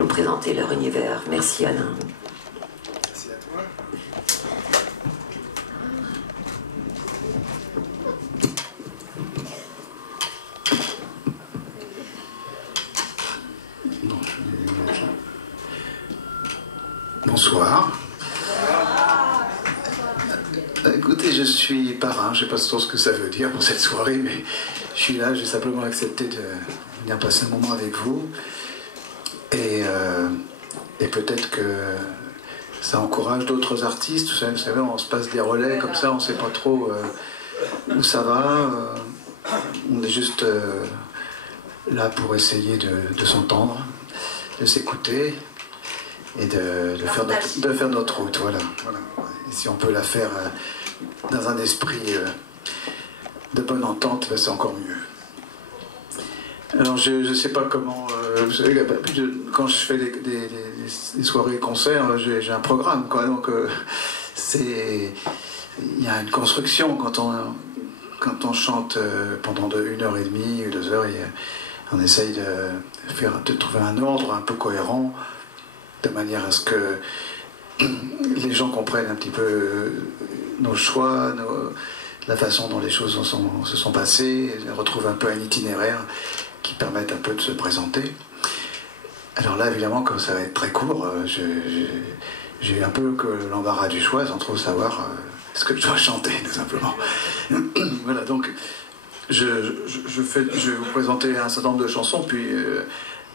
Nous présenter leur univers. Merci Alain. Merci à toi. Bonsoir. Écoutez, je suis parrain, je ne sais pas trop ce que ça veut dire pour cette soirée, mais je suis là, j'ai simplement accepté de venir passer un moment avec vous. Et peut-être que ça encourage d'autres artistes. Vous savez, on se passe des relais comme ça, on ne sait pas trop où ça va. On est juste là pour essayer de s'entendre, de s'écouter et de faire notre route. Voilà. Et si on peut la faire dans un esprit de bonne entente, c'est encore mieux. Alors je ne sais pas comment... vous savez, quand je fais des soirées-concerts, j'ai un programme, quoi. Donc il y a une construction quand on chante pendant 1h30 ou 2 heures. On essaye de trouver un ordre un peu cohérent, de manière à ce que les gens comprennent un petit peu nos choix, la façon dont les choses se sont passées, retrouvent un peu un itinéraire qui permettent un peu de se présenter. Alors là, évidemment, comme ça va être très court, j'ai un peu que l'embarras du choix sans trop savoir ce que je dois chanter, tout simplement. Voilà, donc je vais vous présenter un certain nombre de chansons, puis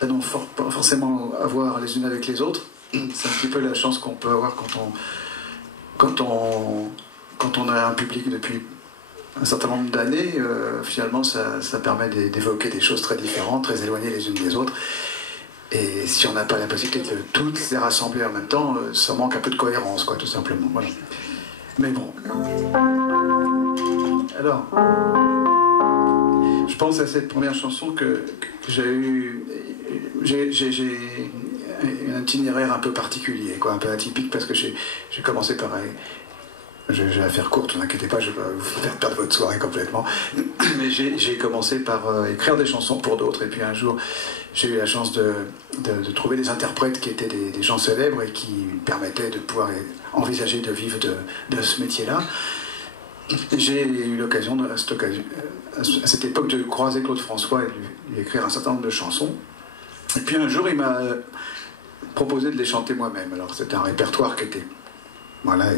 elles n'ont pas forcément à voir les unes avec les autres. C'est un petit peu la chance qu'on peut avoir quand on a un public depuis un certain nombre d'années. Finalement, ça permet d'évoquer des choses très différentes, très éloignées les unes des autres. Et si on n'a pas la possibilité de toutes les rassembler en même temps, ça manque un peu de cohérence, quoi, tout simplement. Voilà. Mais bon. Alors, je pense à cette première chanson que j'ai eue. J'ai un itinéraire un peu particulier, quoi, un peu atypique, parce que j'ai commencé pareil. Je vais la faire courte, ne vous inquiétez pas, je ne vais pas vous faire perdre votre soirée complètement. Mais j'ai commencé par écrire des chansons pour d'autres, et puis un jour, j'ai eu la chance de trouver des interprètes qui étaient des gens célèbres et qui me permettaient de pouvoir envisager de vivre de ce métier-là. J'ai eu l'occasion, à cette époque, de croiser Claude François et de lui écrire un certain nombre de chansons. Et puis un jour, il m'a proposé de les chanter moi-même. Alors c'était un répertoire qui était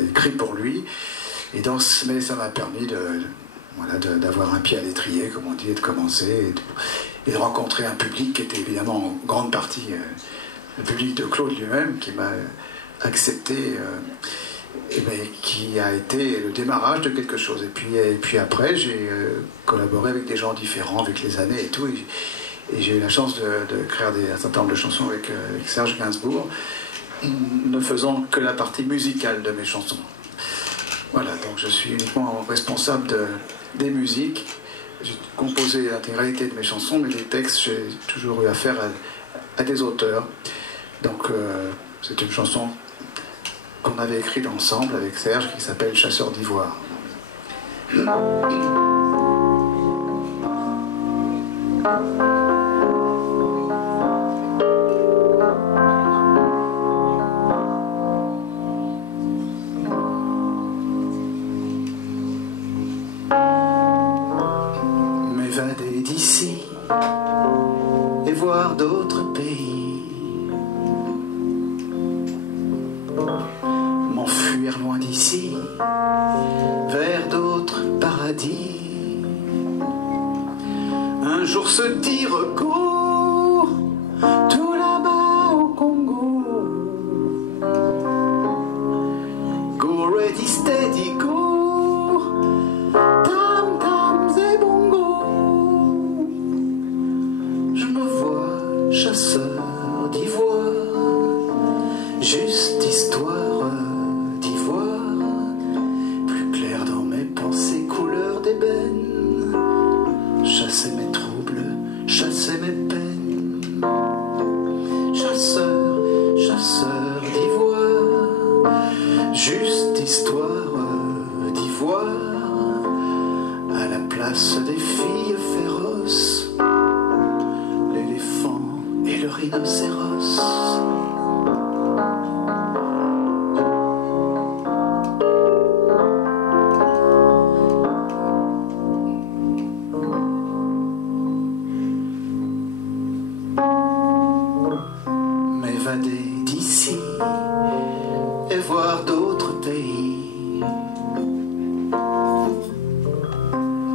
écrit pour lui, mais ça m'a permis d'avoir un pied à l'étrier, comme on dit, et de commencer, et de rencontrer un public qui était évidemment en grande partie le public de Claude lui-même, qui m'a accepté, mais qui a été le démarrage de quelque chose. Et puis après, j'ai collaboré avec des gens différents avec les années et tout, et j'ai eu la chance de créer un certain nombre de chansons avec Serge Gainsbourg, ne faisant que la partie musicale de mes chansons. Voilà, donc je suis uniquement responsable des musiques. J'ai composé l'intégralité de mes chansons, mais les textes, j'ai toujours eu affaire à des auteurs. Donc c'est une chanson qu'on avait écrite ensemble avec Serge, qui s'appelle Chasseur d'ivoire. M'évader d'ici et voir d'autres pays, m'enfuir loin d'ici vers d'autres paradis, un jour se dire cours tout là-bas au Congo, go ready steady go, tam tams et bongo, je me vois chasseur d'ivoire, juste histoire d'ivoire, plus clair dans mes pensées, couleur d'ébène, chasser mes troubles, chasser mes peines, chasseur, chasseur d'ivoire, juste histoire d'ivoire, à la place des filles féroces, l'éléphant et le rhinocéros. m'évader d'ici et voir d'autres pays,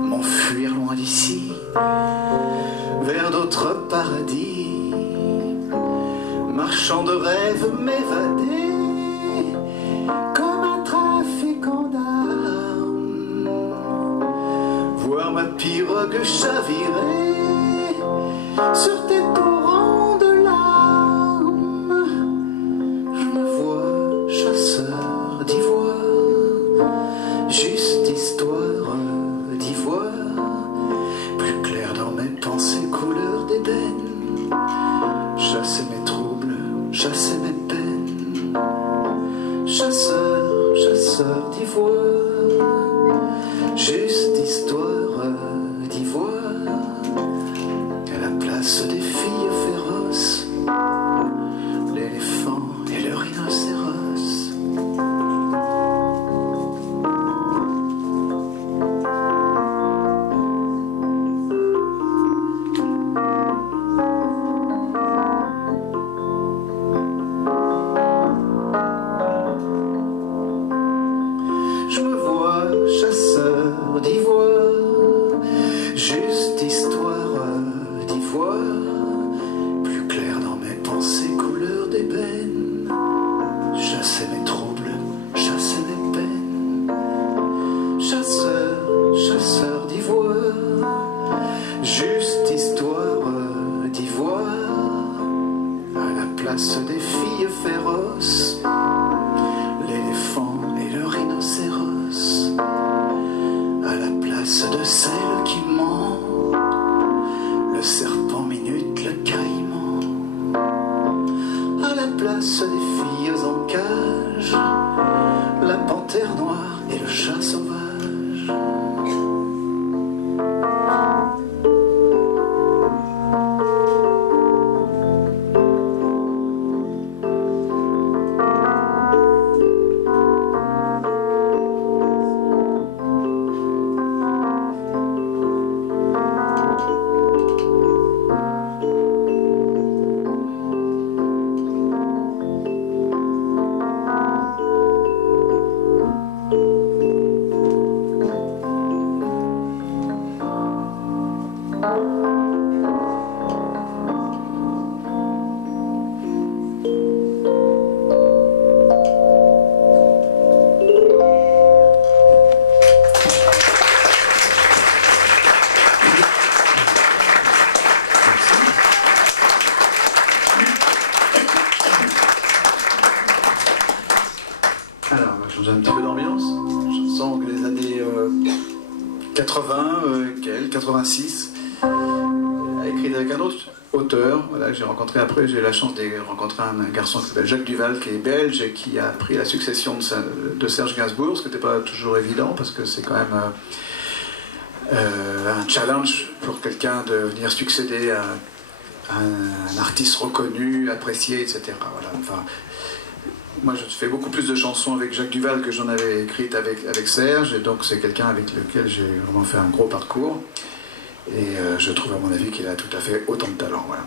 m'enfuir loin d'ici vers d'autres paradis, marchand de rêves m'évader comme un trafiquant d'armes, voir ma pirogue chavirer sur tes torrents de larmes. Je me vois chasseur d'ivoire, juste histoire d'ivoire, plus clair dans mes pensées, couleur d'ébène, chasser mes troubles, chasser mes peines, chasseur, chasseur d'ivoire, juste histoire d'ivoire, à la place des filles féroces, l'éléphant et le rhinocéros. Je me vois chasseur d'ivoire, juste histoire d'ivoire, plus clair dans mes pensées, couleur d'ébène, chasser mes troubles, chasser mes peines, chasseur, chasseur d'ivoire, juste histoire d'ivoire, à la place des filles féroces, l'éléphant et le rhinocéros, à la place de celle qui ment, le serpent minute, le caïman, à la place des filles en cage, la panthère noire et le chat sauvage. Alors, on va changer un petit peu d'ambiance. Je sens que les années 80, 86, écrit avec un autre auteur, voilà, que j'ai rencontré après. J'ai eu la chance de rencontrer un garçon qui s'appelle Jacques Duval, qui est belge et qui a pris la succession de Serge Gainsbourg, ce qui n'était pas toujours évident, parce que c'est quand même un challenge pour quelqu'un de venir succéder à un artiste reconnu, apprécié, etc. Voilà. Enfin, moi, je fais beaucoup plus de chansons avec Jacques Duval que j'en avais écrites avec Serge, et donc c'est quelqu'un avec lequel j'ai vraiment fait un gros parcours. Et je trouve, à mon avis, qu'il a tout à fait autant de talent. Voilà.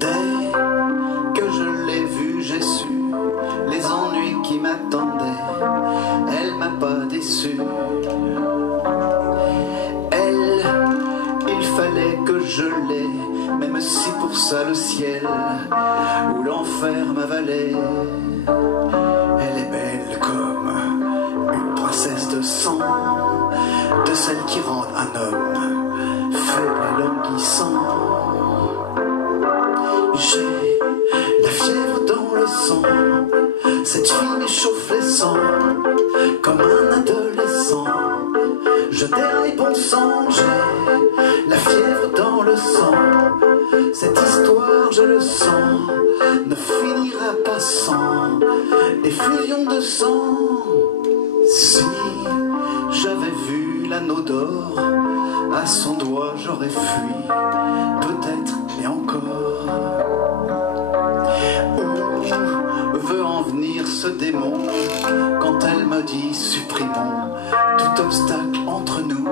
Dès que je l'ai vue, j'ai su les ennuis qui m'attendaient. Elle m'a pas déçu. Il fallait que je l'aie, même si pour ça le ciel ou l'enfer m'avalait. Elle est belle comme une princesse de sang, de celles qui rendent un homme faible et languissant. J'ai la fièvre dans le sang, cette fille m'échauffe les sangs comme un adolescent. Je déraille bon sang, j'ai la fièvre dans le sang. Cette histoire, je le sens, ne finira pas sans effusion de sang. Si j'avais vu l'anneau d'or à son doigt, j'aurais fui, peut-être, mais encore. Où veut en venir fuir ce démon quand elle me dit supprimons tout obstacle entre nous.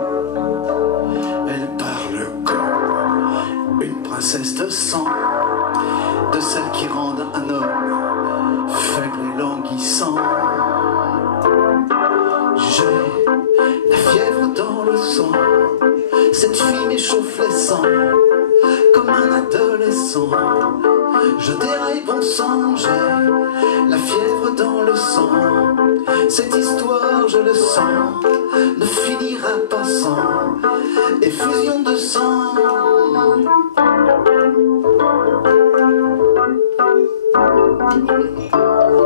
Elle parle comme une princesse de sang, de celles qui rendent un homme faible et languissant. J'ai la fièvre dans le sang, cette fille m'échauffe les sangs comme un adolescent. Je déraille bon sang, j'ai la fièvre dans le sang. Cette histoire, je le sens, ne finira pas sans effusion de sang.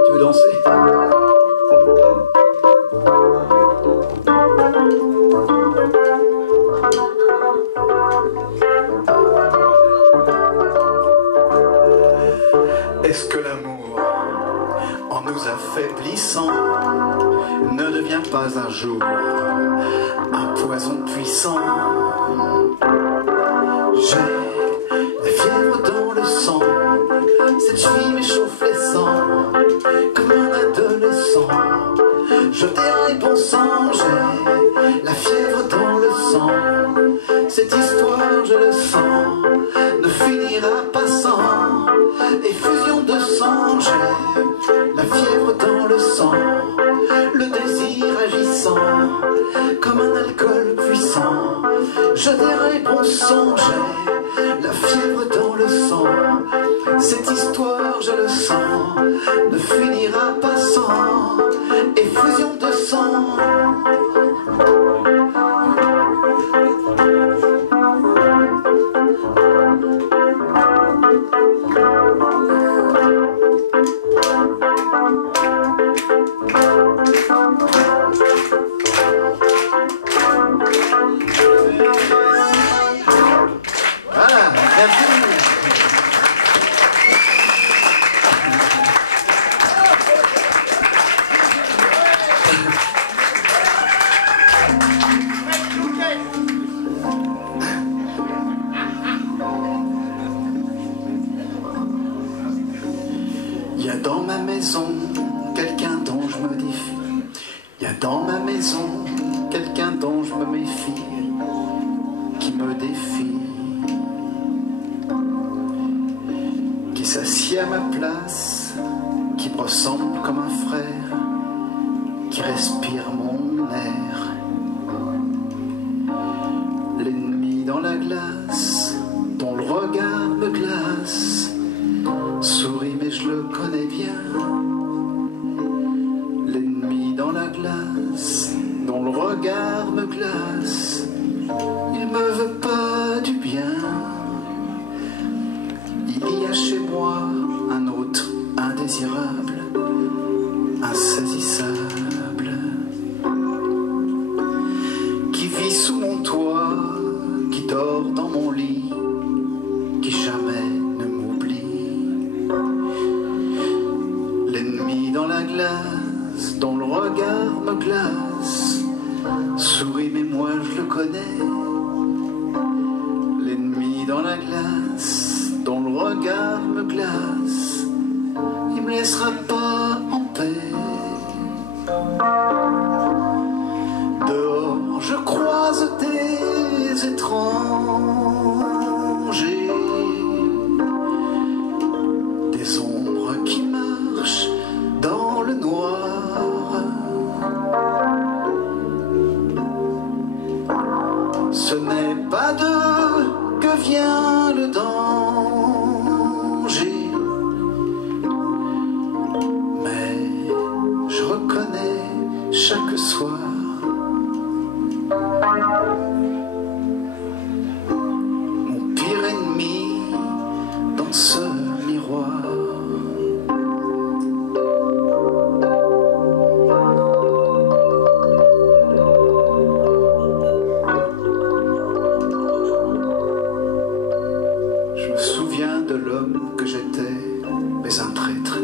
Tu veux danser? Est-ce que l'amour, en nous affaiblissant, ne devient pas un jour un poison puissant? J'ai la fièvre dans le sang, cette fille m'échauffe les sangs comme un adolescent. Je déraille bon sang, j'ai la fièvre dans le sang. Cette histoire, je le sens, ne finira pas sans effusion de sang. J'ai la fièvre dans le sang, le désir agissant comme un alcool puissant. Je déraille bon sang, j'ai la fièvre dans le sang. Cette histoire, je le sens, ne finira pas sans effusion de sang. Voilà, merci. Il y a dans ma maison quelqu'un dont je me défie. Il y a dans ma maison quelqu'un dont je me méfie, qui me défie, qui s'assied à ma place, qui me ressemble comme un frère, qui respire mon air. L'ennemi dans la glace, dont le regard me glace, sourit mais je le connais bien. L'ennemi dans la glace, dont le regard me glace, il me veut pas du bien. Il y a chez moi un autre indésirable, insaisissable, qui vit sous mon toit, qui dort dans mon lit, qui jamais ne m'oublie. L'ennemi dans la glace, dont le regard me glace, sourit mais moi je le connais. L'ennemi dans la glace, dont le regard me glace, il me laissera pas en paix. Dehors je croise des étrangers, des ombres qui marchent dans le noir. Ce n'est pas d'eux que vient le danger, mais je reconnais chaque soir mon pire ennemi dans ce miroir. Je me souviens de l'homme que j'étais, mais un traître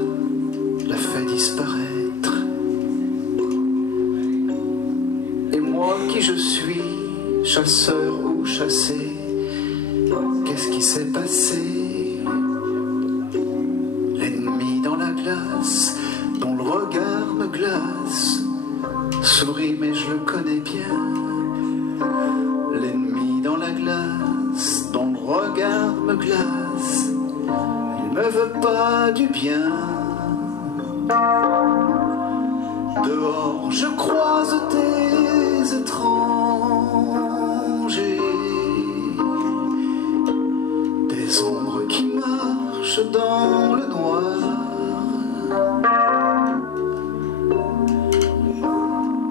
l'a fait disparaître. Et moi qui je suis, chasseur ou chassé, qu'est-ce qui s'est passé? L'ennemi dans la glace, dont le regard me glace. Souris mais je le connais bien. L'ennemi dans la glace, dont le regard me glace. Il me veut pas du bien. Dehors je croise des étrangers, des ombres qui marchent dans le noir.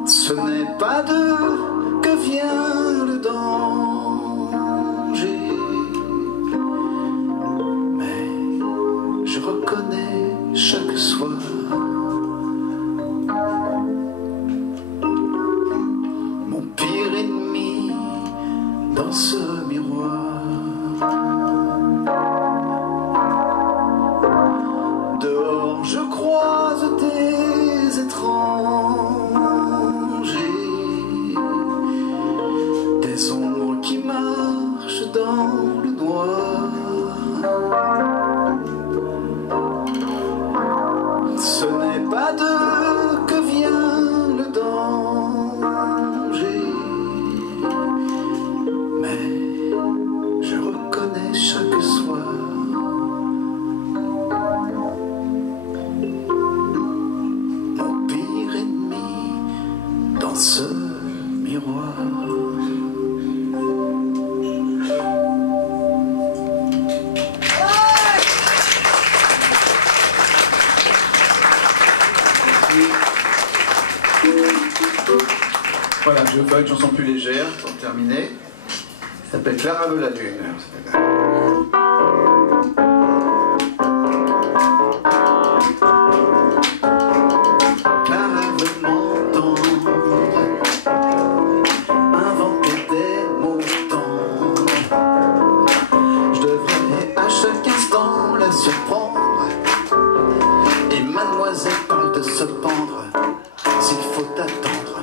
Ce n'est pas d'eux que vient le danger, mais je reconnais chaque soir mon pire ennemi dans ce miroir. Dehors je croise des étrangers, des ombres qui marchent dans le noir. Ce n'est pas d'eux que vient le danger, mais je reconnais chaque soir mon pire ennemi dans ce miroir. Voilà, je vais faire une chanson plus légère pour terminer. Ça s'appelle Clara veut la lune. Clara veut m'entendre inventer des mots tendres. Je devrais à chaque instant la surprendre. Et mademoiselle parle de se pendre s'il faut attendre.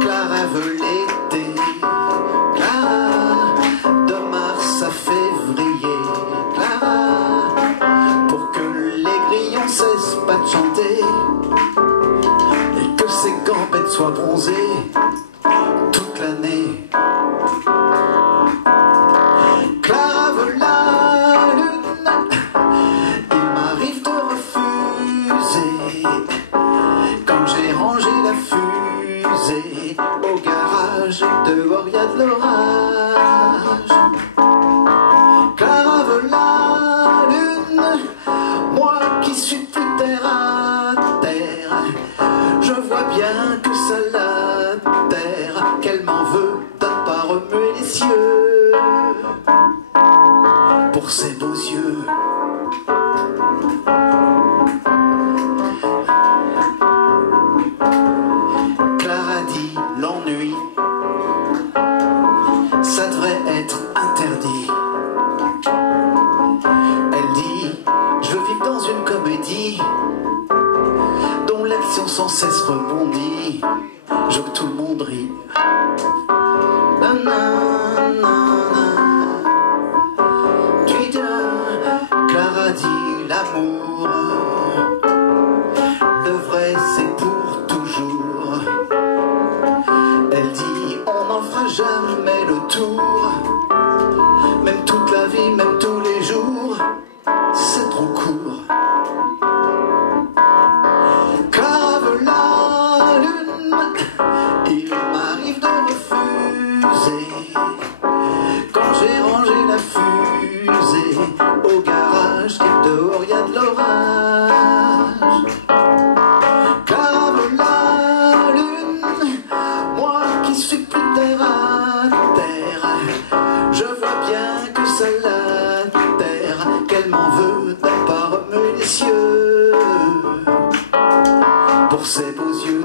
Clara veut l'été, Clara, de mars à février, Clara, pour que les grillons cessent pas de chanter et que ses gambettes soient bronzées toute l'année. Clara veut la lune, il m'arrive de refuser quand j'ai rangé la fusée au garage. Dehors y a de l'orage. Clara veut la lune, moi qui suis plus terre à terre, je vois bien que ça l'atterre, qu'elle m'en veut de ne pas remuer les cieux pour ses beaux yeux. Clara dit l'ennui, ça devrait être interdit. Elle dit je veux vivre dans une comédie dont l'action sans cesse rebondit. Je veux que tout le monde rit. Clara dit l'amour, le vrai c'est pour toujours. Elle dit on n'en fera jamais le tour, même toute la vie, même tous les jours, c'est trop court. Clara veut la lune, il m'arrive de refuser quand j'ai rangé la fusée au garage, et dehors y a de l'orage. Clara veut la lune, moi qui suis plus terre à terre, je vois bien que ça l'atterre, qu'elle m'en veut de pas remuer les cieux pour ses beaux yeux.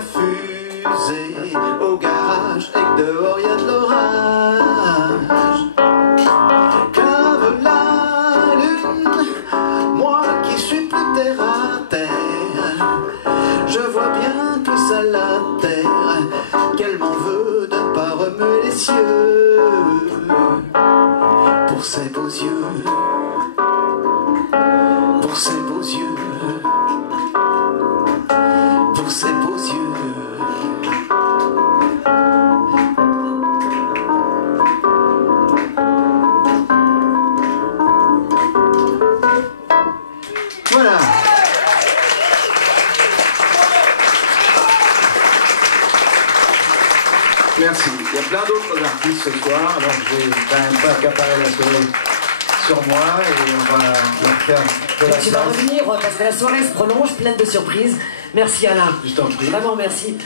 la fusée au garage et que dehors y a de l'orage. Clave la lune, moi qui suis plus terre à terre, je vois bien que ça la terre, qu'elle m'en veut de ne pas remuer les cieux pour ses beaux yeux, pour ses beaux yeux, pour ses beaux yeux. Voilà. Merci. Il y a plein d'autres artistes ce soir, alors je vais quand même pas accaparer la soirée sur moi et on va faire de la Tu vas revenir parce que la soirée se prolonge, pleine de surprises. Merci Alain. Je t'en prie. Vraiment merci.